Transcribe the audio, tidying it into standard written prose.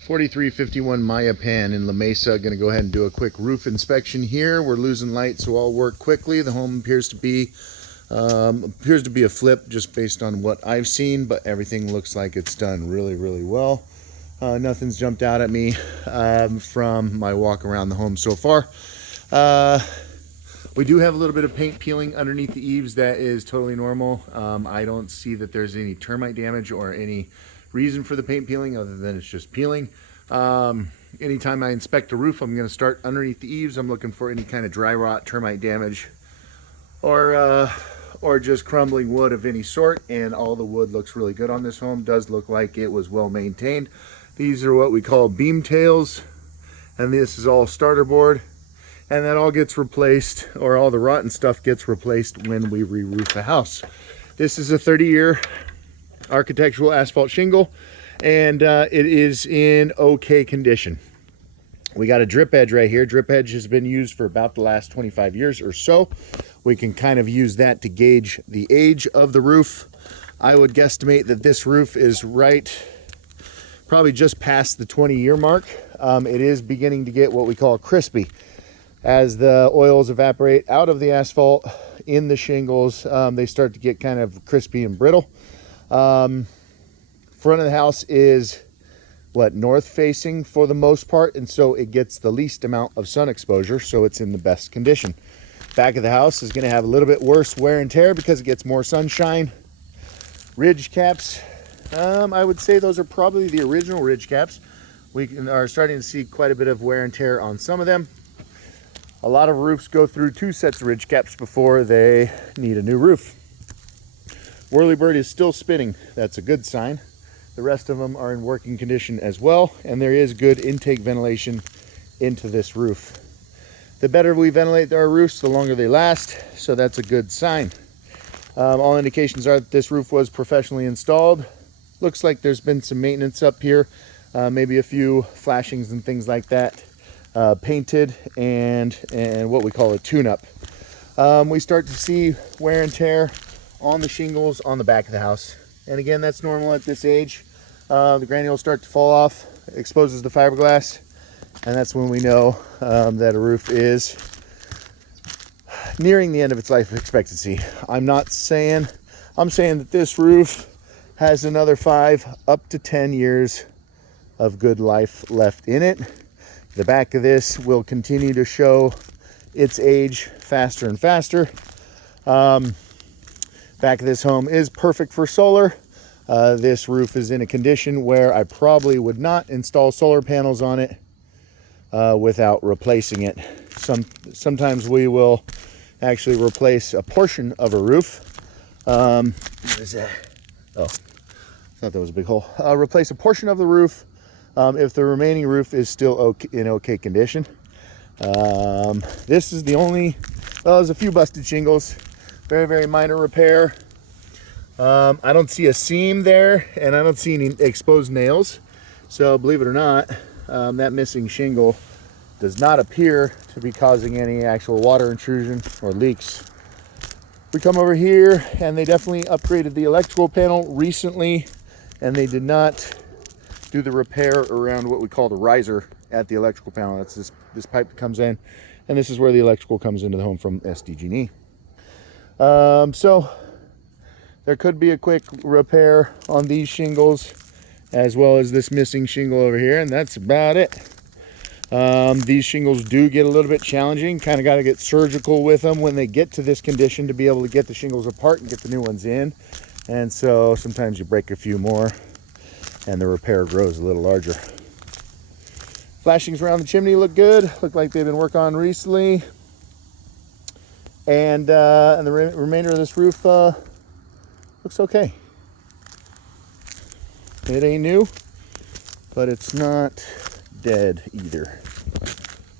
4351 Mayapan in La Mesa. Going to go ahead and do a quick roof inspection here. We're losing light, so I'll work quickly. The home appears to be a flip just based on what I've seen, but everything looks like it's done really well. Nothing's jumped out at me from my walk around the home so far. We do have a little bit of paint peeling underneath the eaves. That is totally normal. I don't see that there's any termite damage or any reason for the paint peeling other than it's just peeling. Anytime I inspect a roof, I'm going to start underneath the eaves. I'm looking for any kind of dry rot, termite damage, or just crumbling wood of any sort. And all the wood looks really good on this home. Does look like it was well maintained. These are what we call beam tails, and this is all starter board. And that all gets replaced, or all the rotten stuff gets replaced when we re-roof the house. This is a 30-year architectural asphalt shingle, and it is in okay condition. We got a drip edge right here. Drip edge has been used for about the last 25 years or so. We can kind of use that to gauge the age of the roof. I would guesstimate that this roof is probably just past the 20-year mark. It is beginning to get what we call crispy. As the oils evaporate out of the asphalt in the shingles, they start to get kind of crispy and brittle. Front of the house is north facing for the most part, and so it gets the least amount of sun exposure, so it's in the best condition. Back of the house is going to have a little bit worse wear and tear because it gets more sunshine. Ridge caps, I would say those are probably the original ridge caps. We are starting to see quite a bit of wear and tear on some of them. A lot of roofs go through 2 sets of ridge caps before they need a new roof. Whirlybird is still spinning. That's a good sign. The rest of them are in working condition as well, and there is good intake ventilation into this roof. The better we ventilate our roofs, the longer they last, so that's a good sign. All indications are that this roof was professionally installed. Looks like there's been some maintenance up here, maybe a few flashings and things like that. Painted and what we call a tune-up. We start to see wear and tear on the shingles on the back of the house, and again, that's normal at this age. The granules start to fall off, exposes the fiberglass, and that's when we know that a roof is nearing the end of its life expectancy. I'm saying that this roof has another 5 up to 10 years of good life left in it. The back of this will continue to show its age faster and faster. Back of this home is perfect for solar. This roof is in a condition where I probably would not install solar panels on it without replacing it. Sometimes we will actually replace a portion of a roof. What is that? Oh, I thought that was a big hole. Replace a portion of the roof if the remaining roof is still in okay condition. This is the only, there's a few busted shingles. Very minor repair. I don't see a seam there, and I don't see any exposed nails. So believe it or not, that missing shingle does not appear to be causing any actual water intrusion or leaks. We come over here, and they definitely upgraded the electrical panel recently, and they did not do the repair around what we call the riser at the electrical panel. That's this pipe that comes in, and this is where the electrical comes into the home from SDG&E. So there could be a quick repair on these shingles as well as this missing shingle over here, and that's about it. These shingles do get a little bit challenging. Kind of got to get surgical with them when they get to this condition to be able to get the shingles apart and get the new ones in. And so sometimes you break a few more and the repair grows a little larger. Flashings around the chimney look good. Look like they've been worked on recently. And the remainder of this roof looks okay. It ain't new, but it's not dead either.